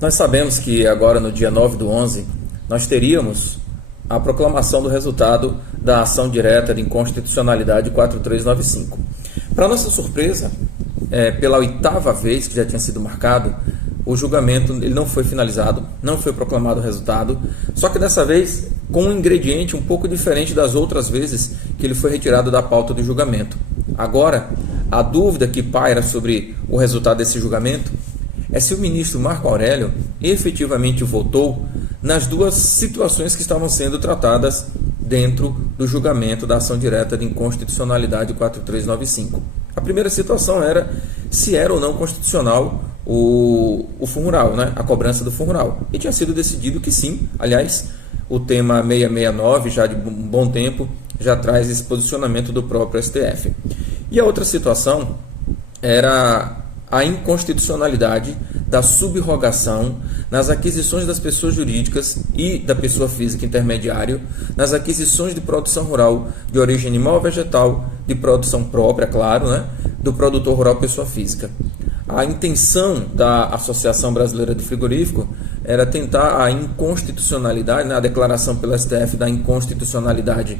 Nós sabemos que agora no dia 9/11 nós teríamos a proclamação do resultado da ação direta de inconstitucionalidade 4395. Para nossa surpresa, pela 8ª vez que já tinha sido marcado, o julgamento ele não foi finalizado, não foi proclamado o resultado, só que dessa vez com um ingrediente um pouco diferente das outras vezes que ele foi retirado da pauta do julgamento. Agora, a dúvida que paira sobre o resultado desse julgamento é se o ministro Marco Aurélio efetivamente votou nas duas situações que estavam sendo tratadas dentro do julgamento da ação direta de inconstitucionalidade 4395. A primeira situação era se era ou não constitucional o fundo rural, né? A cobrança do fundo rural. E tinha sido decidido que sim. Aliás, o tema 669, já de um bom tempo, já traz esse posicionamento do próprio STF. E a outra situação era a inconstitucionalidade da subrogação nas aquisições das pessoas jurídicas e da pessoa física intermediário, nas aquisições de produção rural de origem animal ou vegetal, de produção própria, claro, né, do produtor rural pessoa física. A intenção da Associação Brasileira de Frigorífico era tentar a inconstitucionalidade, né, a declaração pelo STF da inconstitucionalidade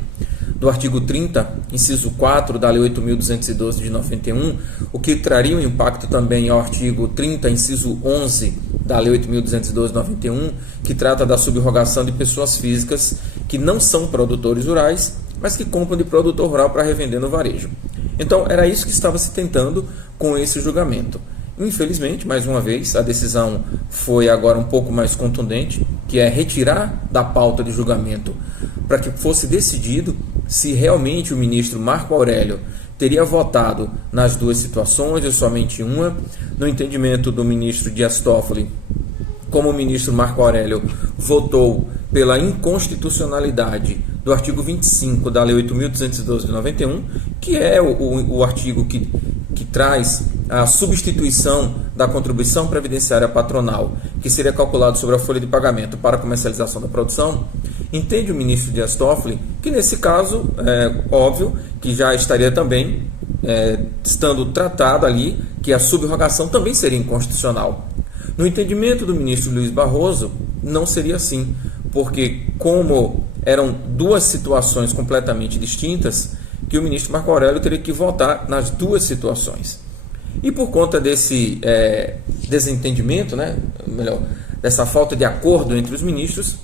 do artigo 30, inciso 4 da Lei 8.212 de 91, o que traria um impacto também ao artigo 30, inciso 11 da Lei 8.212 de 91, que trata da subrogação de pessoas físicas que não são produtores rurais, mas que compram de produtor rural para revender no varejo. Então, era isso que estava se tentando com esse julgamento. Infelizmente, mais uma vez, a decisão foi agora um pouco mais contundente, que é retirar da pauta de julgamento para que fosse decidido se realmente o ministro Marco Aurélio teria votado nas duas situações ou somente uma. No entendimento do ministro Dias Toffoli, como o ministro Marco Aurélio votou pela inconstitucionalidade do artigo 25 da Lei 8.212 de 91, que é o artigo que traz a substituição da contribuição previdenciária patronal, que seria calculado sobre a folha de pagamento para a comercialização da produção, entende o ministro Dias Toffoli que nesse caso, óbvio, que já estaria também estando tratado ali, que a subrogação também seria inconstitucional. No entendimento do ministro Luiz Barroso, não seria assim, porque como eram duas situações completamente distintas, que o ministro Marco Aurélio teria que votar nas duas situações. E por conta desse desentendimento, né, melhor, dessa falta de acordo entre os ministros,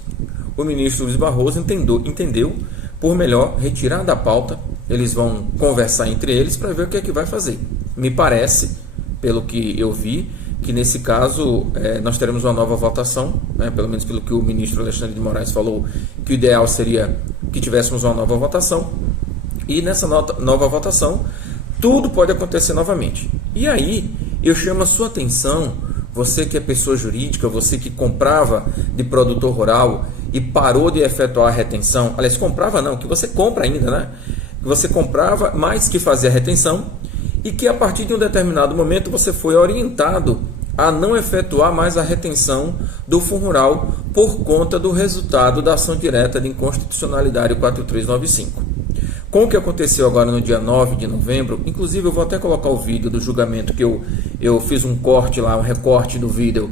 o ministro Luiz Barroso entendeu por melhor retirar da pauta. Eles vão conversar entre eles para ver o que é que vai fazer. Me parece, pelo que eu vi, que nesse caso nós teremos uma nova votação, né, pelo menos pelo que o ministro Alexandre de Moraes falou, que o ideal seria que tivéssemos uma nova votação. E nessa nova votação, tudo pode acontecer novamente. E aí, eu chamo a sua atenção, você que é pessoa jurídica, você que comprava de produtor rural e parou de efetuar a retenção, aliás, comprava não, que você compra ainda, né? Que você comprava, mais que fazia a retenção, e que a partir de um determinado momento você foi orientado a não efetuar mais a retenção do fundo rural por conta do resultado da ação direta de inconstitucionalidade 4395. Com o que aconteceu agora no dia 9 de novembro, inclusive eu vou até colocar o vídeo do julgamento, que eu fiz um corte lá, um recorte do vídeo,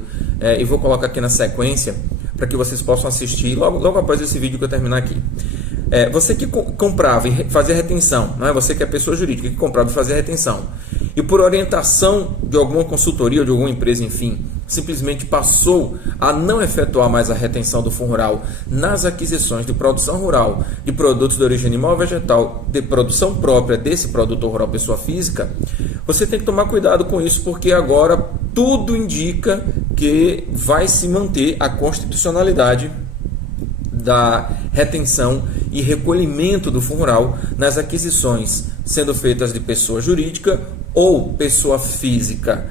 e vou colocar aqui na sequência, para que vocês possam assistir logo após esse vídeo que eu terminar aqui. Você que comprava e fazia retenção, não é? Você que é pessoa jurídica que comprava e fazia retenção, e por orientação de alguma consultoria ou de alguma empresa, enfim, simplesmente passou a não efetuar mais a retenção do fundo rural nas aquisições de produção rural de produtos de origem animal ou vegetal, de produção própria desse produtor rural pessoa física, você tem que tomar cuidado com isso, porque agora tudo indica que vai se manter a constitucionalidade da retenção e recolhimento do fundo rural nas aquisições sendo feitas de pessoa jurídica ou pessoa física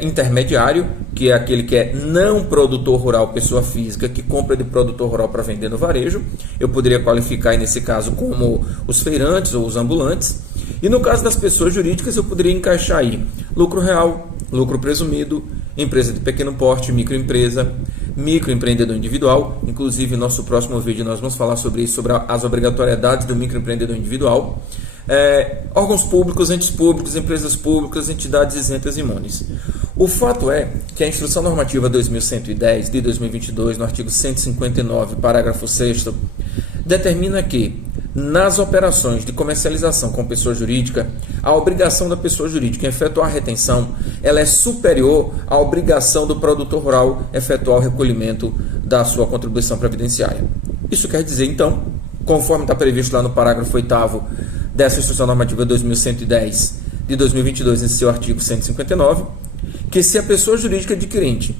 intermediário, que é aquele que é não produtor rural, pessoa física, que compra de produtor rural para vender no varejo. Eu poderia qualificar aí, nesse caso, como os feirantes ou os ambulantes. E no caso das pessoas jurídicas, eu poderia encaixar aí lucro real, lucro presumido, empresa de pequeno porte, microempresa, microempreendedor individual. Inclusive, no nosso próximo vídeo nós vamos falar sobre isso, sobre as obrigatoriedades do microempreendedor individual. órgãos públicos, entes públicos, empresas públicas, entidades isentas e imunes. O fato é que a Instrução Normativa 2110 de 2022, no artigo 159, parágrafo 6º, determina que, nas operações de comercialização com pessoa jurídica, a obrigação da pessoa jurídica em efetuar a retenção ela é superior à obrigação do produtor rural efetuar o recolhimento da sua contribuição previdenciária. Isso quer dizer, então, conforme está previsto lá no parágrafo 8º dessa Instrução Normativa 2110 de 2022, em seu artigo 159, que se a pessoa jurídica adquirente,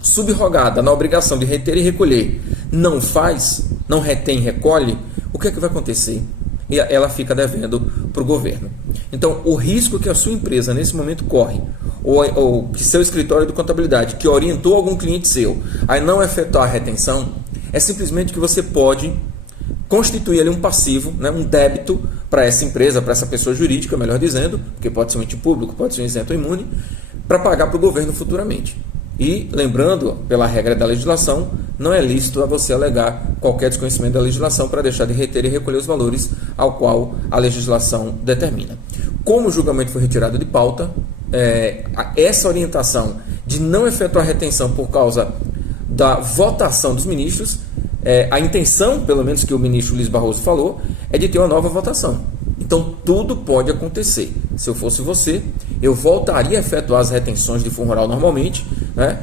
subrogada na obrigação de reter e recolher, não faz, não retém e recolhe, o que é que vai acontecer? E ela fica devendo para o governo. Então, o risco que a sua empresa nesse momento corre, ou que seu escritório de contabilidade, que orientou algum cliente seu a não efetuar a retenção, é simplesmente que você pode constituir ali um passivo, né, um débito para essa empresa, para essa pessoa jurídica, melhor dizendo, porque pode ser um ente público, pode ser um isento ou imune, para pagar para o governo futuramente. E, lembrando, pela regra da legislação, não é lícito a você alegar qualquer desconhecimento da legislação para deixar de reter e recolher os valores ao qual a legislação determina. Como o julgamento foi retirado de pauta, essa orientação de não efetuar retenção por causa da votação dos ministros, a intenção, pelo menos que o ministro Luiz Barroso falou, é de ter uma nova votação. Então, tudo pode acontecer. Se eu fosse você, eu voltaria a efetuar as retenções de fundo rural normalmente, né?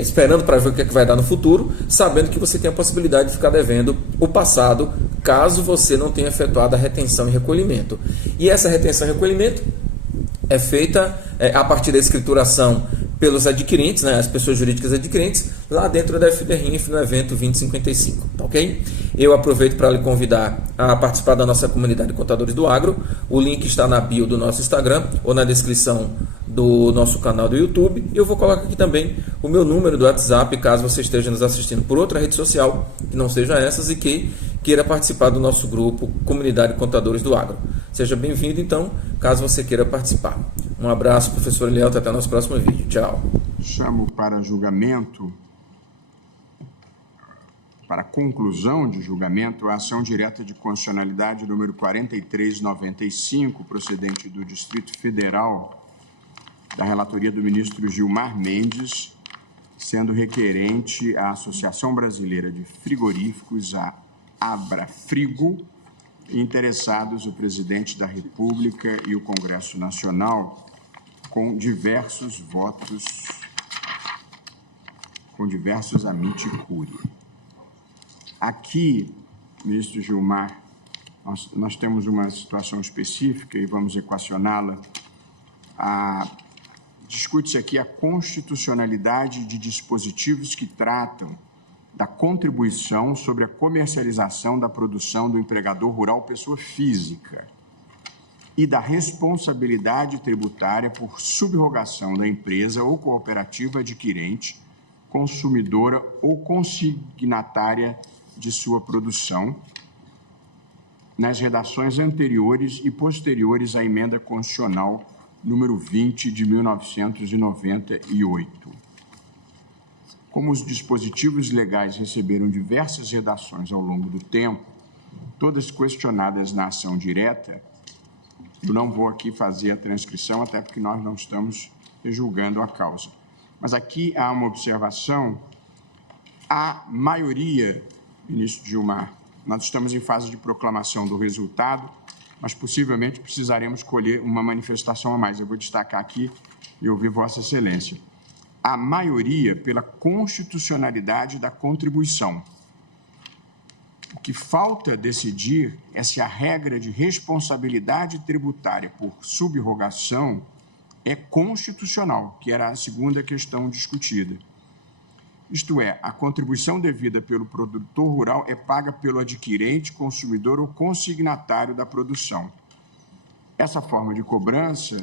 Esperando para ver o que é que vai dar no futuro, sabendo que você tem a possibilidade de ficar devendo o passado, caso você não tenha efetuado a retenção e recolhimento. E essa retenção e recolhimento é feita a partir da escrituração pelos adquirentes, né, as pessoas jurídicas adquirentes, lá dentro da FDRINF no evento 2055, tá ok? Eu aproveito para lhe convidar a participar da nossa comunidade de contadores do agro. O link está na bio do nosso Instagram ou na descrição do nosso canal do YouTube. E eu vou colocar aqui também o meu número do WhatsApp, caso você esteja nos assistindo por outra rede social, que não seja essas, e que queira participar do nosso grupo Comunidade de Contadores do Agro. Seja bem-vindo, então, caso você queira participar. Um abraço, professor Elielto, até o nosso próximo vídeo. Tchau. Chamo para julgamento, para conclusão de julgamento, a ação direta de constitucionalidade número 4395, procedente do Distrito Federal, da relatoria do ministro Gilmar Mendes, sendo requerente a Associação Brasileira de Frigoríficos, a Abrafrigo, interessados o Presidente da República e o Congresso Nacional, com diversos votos, com diversos amite curiae. Aqui, ministro Gilmar, nós temos uma situação específica e vamos equacioná-la. Discute-se aqui a constitucionalidade de dispositivos que tratam da contribuição sobre a comercialização da produção do empregador rural pessoa física e da responsabilidade tributária por subrogação da empresa ou cooperativa adquirente, consumidora ou consignatária de sua produção, nas redações anteriores e posteriores à emenda constitucional número 20 de 1998. Como os dispositivos legais receberam diversas redações ao longo do tempo, todas questionadas na ação direta, eu não vou aqui fazer a transcrição, até porque nós não estamos julgando a causa. Mas aqui há uma observação: a maioria, ministro Gilmar, nós estamos em fase de proclamação do resultado, mas possivelmente precisaremos colher uma manifestação a mais. Eu vou destacar aqui e ouvir Vossa Excelência. A maioria pela constitucionalidade da contribuição. O que falta decidir é se a regra de responsabilidade tributária por subrogação é constitucional, que era a segunda questão discutida. Isto é, a contribuição devida pelo produtor rural é paga pelo adquirente, consumidor ou consignatário da produção. Essa forma de cobrança,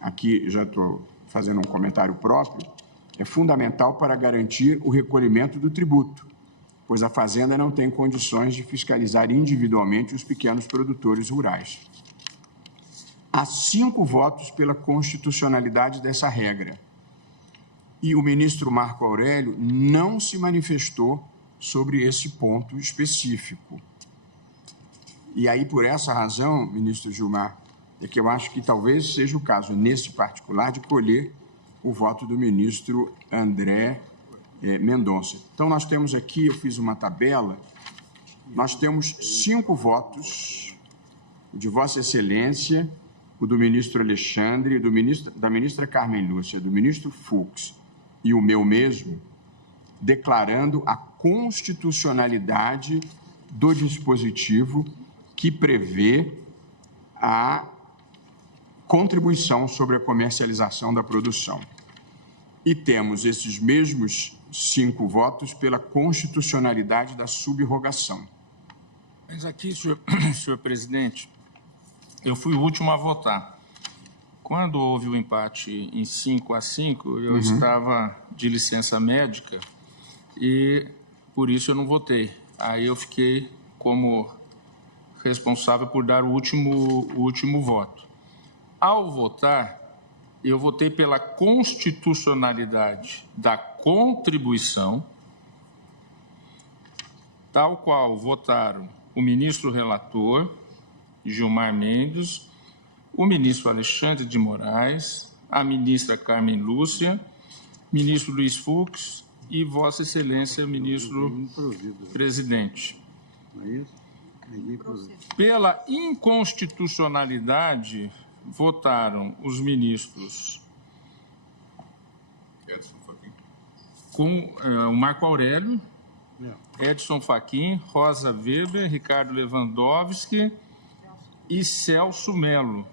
aqui já estou fazendo um comentário próprio, é fundamental para garantir o recolhimento do tributo, pois a Fazenda não tem condições de fiscalizar individualmente os pequenos produtores rurais. Há 5 votos pela constitucionalidade dessa regra, e o ministro Marco Aurélio não se manifestou sobre esse ponto específico. E aí, por essa razão, ministro Gilmar, é que eu acho que talvez seja o caso, nesse particular, de colher o voto do ministro André Mendonça. Então, nós temos aqui, eu fiz uma tabela, nós temos 5 votos de Vossa Excelência, o do ministro Alexandre, da ministra Carmen Lúcia, do ministro Fux e o meu mesmo, declarando a constitucionalidade do dispositivo que prevê a contribuição sobre a comercialização da produção. E temos esses mesmos 5 votos pela constitucionalidade da sub-rogação. Mas aqui, senhor presidente, eu fui o último a votar. Quando houve o empate em 5-5, eu estava de licença médica e, por isso, eu não votei. Aí eu fiquei como responsável por dar o último voto. Ao votar, eu votei pela constitucionalidade da contribuição, tal qual votaram o ministro relator, Gilmar Mendes, o ministro Alexandre de Moraes, a ministra Carmen Lúcia, ministro Luiz Fux e Vossa Excelência, ministro presidente. Pela inconstitucionalidade, votaram os ministros o Marco Aurélio, Edson Fachin, Rosa Weber, Ricardo Lewandowski e Celso Melo.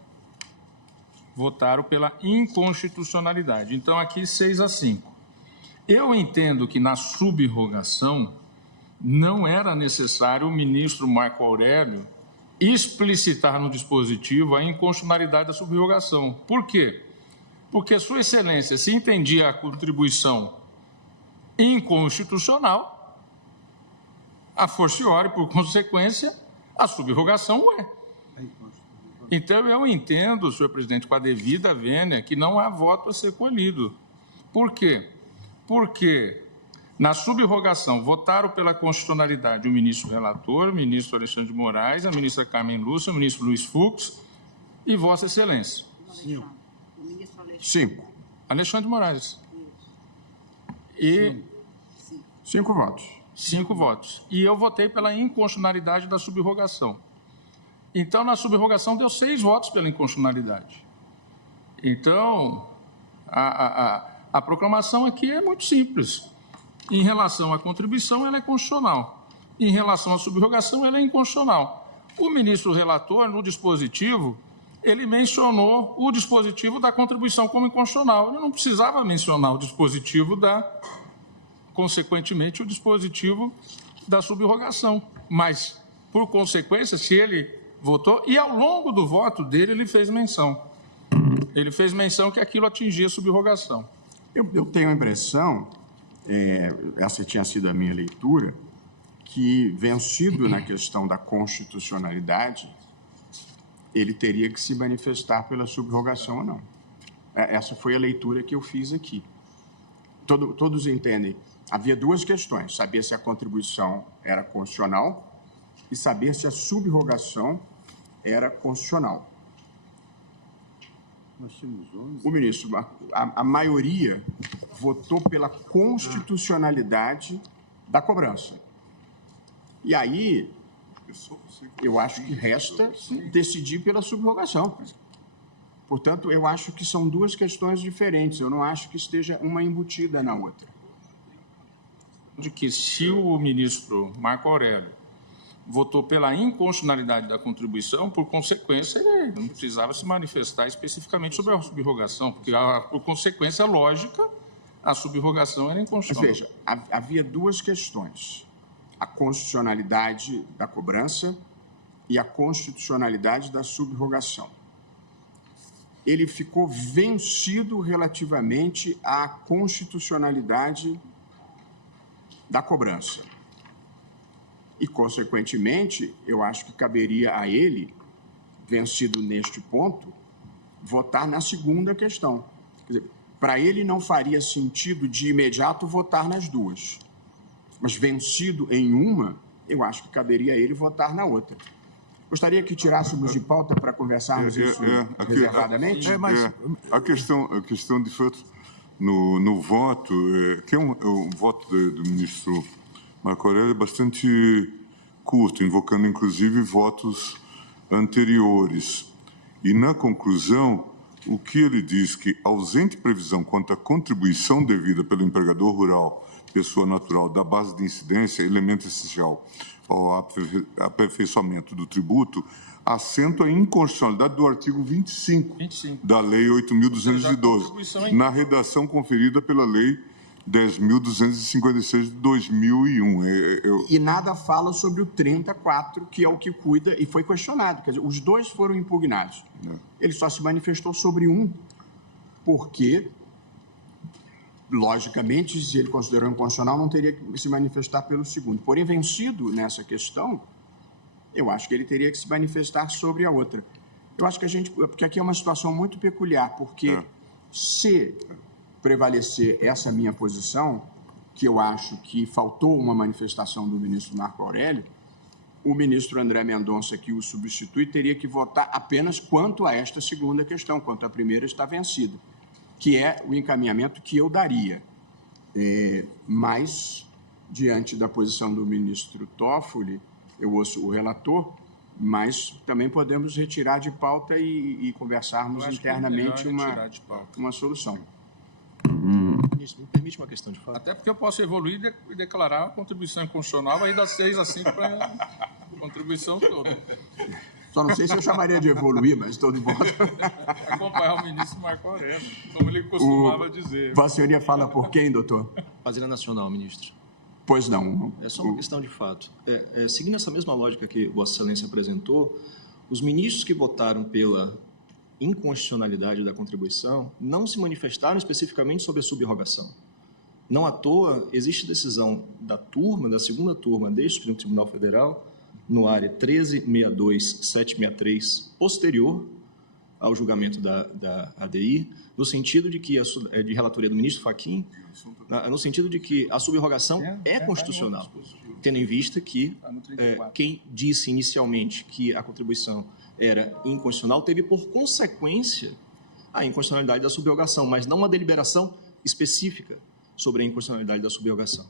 Votaram pela inconstitucionalidade. Então, aqui 6-5. Eu entendo que na sub-rogação não era necessário o ministro Marco Aurélio explicitar no dispositivo a inconstitucionalidade da sub-rogação. Por quê? Porque Sua Excelência, se entendia a contribuição inconstitucional, a forciori, por consequência, a sub-rogação é. Então, eu entendo, senhor presidente, com a devida vênia, que não há voto a ser colhido. Por quê? Porque na sub-rogação votaram pela constitucionalidade o ministro relator, o ministro Alexandre de Moraes, a ministra Carmen Lúcia, o ministro Luiz Fux e Vossa Excelência. 5. Alexandre de Moraes. E 5 votos. 5 votos. E eu votei pela inconstitucionalidade da sub-rogação. Então, na sub-rogação deu 6 votos pela inconstitucionalidade. Então, a proclamação aqui é muito simples. Em relação à contribuição, ela é constitucional. Em relação à sub-rogação, ela é inconstitucional. O ministro relator, no dispositivo, ele mencionou o dispositivo da contribuição como inconstitucional. Ele não precisava mencionar o dispositivo consequentemente, o dispositivo da sub-rogação. Mas, por consequência, se ele votou, e ao longo do voto dele, ele fez menção. Ele fez menção que aquilo atingia a sub-rogação. Eu tenho a impressão, essa tinha sido a minha leitura, que, vencido na questão da constitucionalidade, ele teria que se manifestar pela sub-rogação ou não. Essa foi a leitura que eu fiz aqui. Todos entendem. Havia 2 questões: saber se a contribuição era constitucional e saber se a sub-rogação era constitucional. O ministro, a maioria votou pela constitucionalidade da cobrança. E aí, eu acho que resta decidir pela sub-rogação. Portanto, eu acho que são 2 questões diferentes. Eu não acho que esteja uma embutida na outra. De que, se o ministro Marco Aurélio votou pela inconstitucionalidade da contribuição, por consequência, ele não precisava se manifestar especificamente sobre a sub-rogação, porque, por consequência lógica, a sub-rogação era inconstitucional. Mas veja, havia 2 questões: a constitucionalidade da cobrança e a constitucionalidade da sub-rogação. Ele ficou vencido relativamente à constitucionalidade da cobrança. E, consequentemente, eu acho que caberia a ele, vencido neste ponto, votar na segunda questão. Quer dizer, para ele não faria sentido de imediato votar nas 2. Mas, vencido em uma, eu acho que caberia a ele votar na outra. Gostaria que tirássemos de pauta para conversarmos isso reservadamente. A questão de fato no voto, que é um voto do ministro Marco Aurélio é bastante curto, invocando inclusive votos anteriores. E na conclusão, o que ele diz que ausente previsão quanto à contribuição devida pelo empregador rural, pessoa natural, da base de incidência, elemento essencial ao aperfeiçoamento do tributo, assento a inconstitucionalidade do artigo 25 da Lei 8.212, na redação conferida pela Lei 10.256 de 2001. E nada fala sobre o 34, que é o que cuida, e foi questionado. Quer dizer, os dois foram impugnados. Ele só se manifestou sobre um, porque, logicamente, se ele considerou inconstitucional, não teria que se manifestar pelo segundo. Porém, vencido nessa questão, eu acho que ele teria que se manifestar sobre a outra. Eu acho que porque aqui é uma situação muito peculiar, porque se prevalecer essa minha posição, que eu acho que faltou uma manifestação do ministro Marco Aurélio, o ministro André Mendonça, que o substitui, teria que votar apenas quanto a esta segunda questão, quanto a primeira está vencida, que é o encaminhamento que eu daria. Mas, diante da posição do ministro Toffoli, eu ouço o relator, mas também podemos retirar de pauta e conversarmos internamente uma solução. Ministro, me permite uma questão de fato? Até porque eu posso evoluir e declarar a contribuição inconstitucional aí das 6 a 5 para a contribuição toda. Só não sei se eu chamaria de evoluir, mas estou de volta. Acompanhar o ministro Marco Aurélio, como ele costumava dizer. Vossa Senhoria fala por quem, doutor? Fazenda Nacional, ministro. Pois não. É só uma questão de fato. Seguindo essa mesma lógica que Vossa Excelência apresentou, os ministros que votaram pela inconstitucionalidade da contribuição não se manifestaram especificamente sobre a subrogação. Não à toa, existe decisão da segunda turma deste Supremo Tribunal Federal, no área 13.62.763, posterior ao julgamento da ADI, no sentido de que, de relatoria do ministro Fachin, no sentido de que a subrogação é constitucional, tendo em vista que quem disse inicialmente que a contribuição era inconstitucional teve por consequência a inconstitucionalidade da subrogação, mas não uma deliberação específica sobre a inconstitucionalidade da subrogação.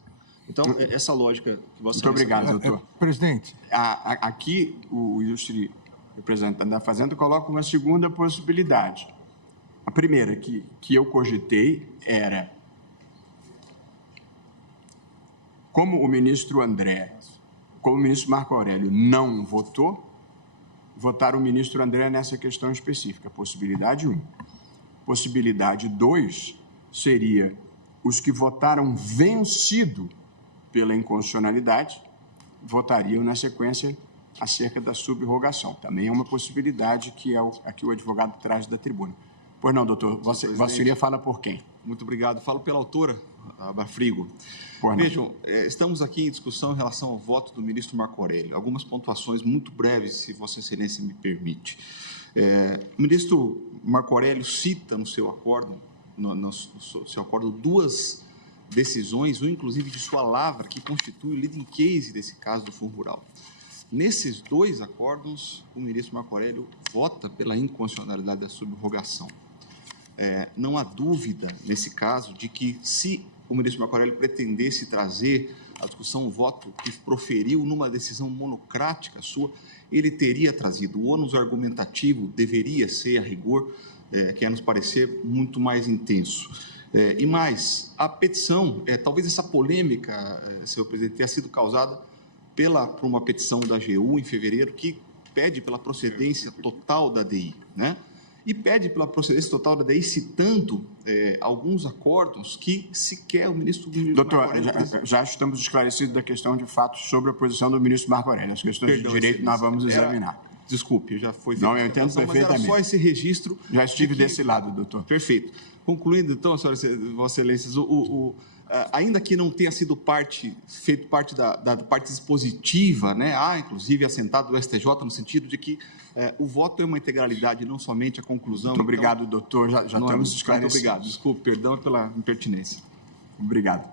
Então, essa lógica que você... Muito obrigado, doutor. Presidente. Aqui, o ilustre representante da Fazenda coloca uma segunda possibilidade. A primeira que eu cogitei era, como o ministro Marco Aurélio não votou, votar o ministro André nessa questão específica, possibilidade 1. Possibilidade 2 seria os que votaram vencido pela inconstitucionalidade, votariam na sequência acerca da subrogação. Também é uma possibilidade que aqui o advogado traz da tribuna. Pois não, doutor, Vossa Senhoria fala por quem? Muito obrigado. Falo pela autora, a Bafrigo. Vejam, estamos aqui em discussão em relação ao voto do ministro Marco Aurélio. Algumas pontuações muito breves, se Vossa Excelência me permite. O ministro Marco Aurélio cita no seu acordo, duas decisões, ou inclusive de sua lavra, que constitui o leading case desse caso do Fundo Rural. Nesses dois acordos, o ministro Marco Aurélio vota pela inconstitucionalidade da subrogação. Não há dúvida, nesse caso, de que se o ministro Marco Aurélio pretendesse trazer à discussão o voto que proferiu numa decisão monocrática sua, ele teria trazido. O ônus argumentativo deveria ser, a rigor, que é nos parecer muito mais intenso. E mais, a petição, talvez essa polêmica, senhor presidente, tenha sido causada por uma petição da AGU em fevereiro, que pede pela procedência total da DI, né? E pede pela procedência total da DI, citando alguns acordos que sequer o ministro... Doutor, já estamos esclarecidos da questão de fato sobre a posição do ministro Marco Aurélio. As questões de direito nós vamos examinar. Desculpe, já foi... Não, eu entendo perfeitamente. Mas era só esse registro... Já estive desse lado, doutor. Perfeito. Concluindo, então, Vossa Excelências, ainda que não tenha sido feito parte da parte dispositiva, né? Há, inclusive, assentado do STJ no sentido de que o voto é uma integralidade, não somente a conclusão. Muito obrigado, doutor. Já estamos esclarecidos. Muito obrigado. Desculpe, perdão pela impertinência. Obrigado.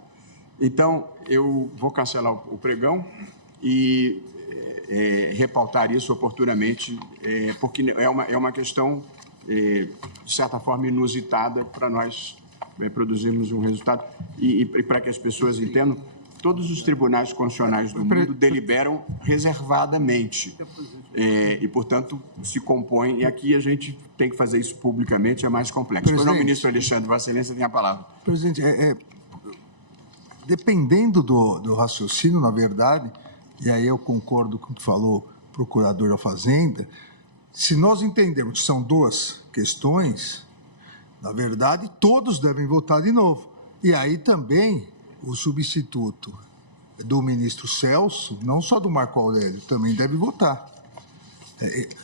Então, eu vou cancelar o pregão e repautar isso oportunamente, porque é uma questão, de certa forma, inusitada para nós produzirmos um resultado. E para que as pessoas entendam, todos os tribunais constitucionais do mundo deliberam reservadamente e, portanto, se compõem. E aqui a gente tem que fazer isso publicamente, é mais complexo. Pois não, ministro Alexandre, Vossa Excelência tem a palavra. Presidente, dependendo do raciocínio, na verdade, e aí eu concordo com o que falou o procurador da Fazenda, se nós entendermos que são duas questões, na verdade, todos devem votar de novo. E aí também o substituto do ministro Celso, não só do Marco Aurélio, também deve votar.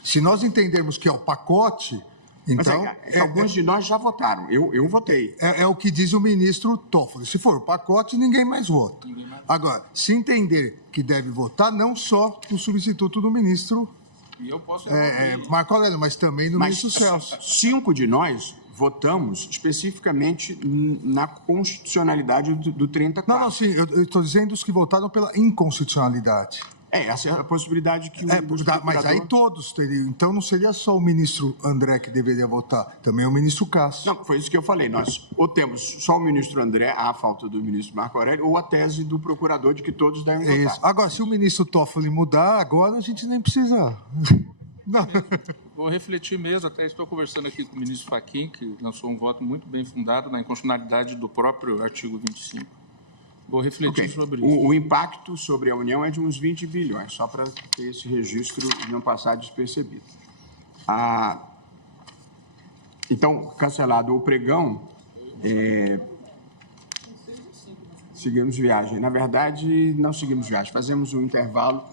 Se nós entendermos que é o pacote, então... Mas alguns de nós já votaram, eu votei. É o que diz o ministro Toffoli. Se for o pacote, ninguém mais vota. Agora, se entender que deve votar, não só o substituto do ministro Marco Aurélio, mas também do ministro Celso. 5 de nós votamos especificamente na constitucionalidade do 34. Não, sim, eu estou dizendo os que votaram pela inconstitucionalidade. Essa é a possibilidade que mas aí todos teriam. Então não seria só o ministro André que deveria votar, também o ministro Cássio. Não, foi isso que eu falei. Nós ou temos só o ministro André, à falta do ministro Marco Aurélio, ou a tese do procurador de que todos devem votar. Isso. Agora, se o ministro Toffoli mudar, agora a gente nem precisa. Não. Vou refletir mesmo, até estou conversando aqui com o ministro Fachin, que lançou um voto muito bem fundado na inconstitucionalidade do próprio artigo 25. Vou refletir sobre isso. O impacto sobre a União é de uns 20 bilhões, só para ter esse registro e não passar despercebido. Então, cancelado o pregão, seguimos viagem. Na verdade, não seguimos viagem, fazemos um intervalo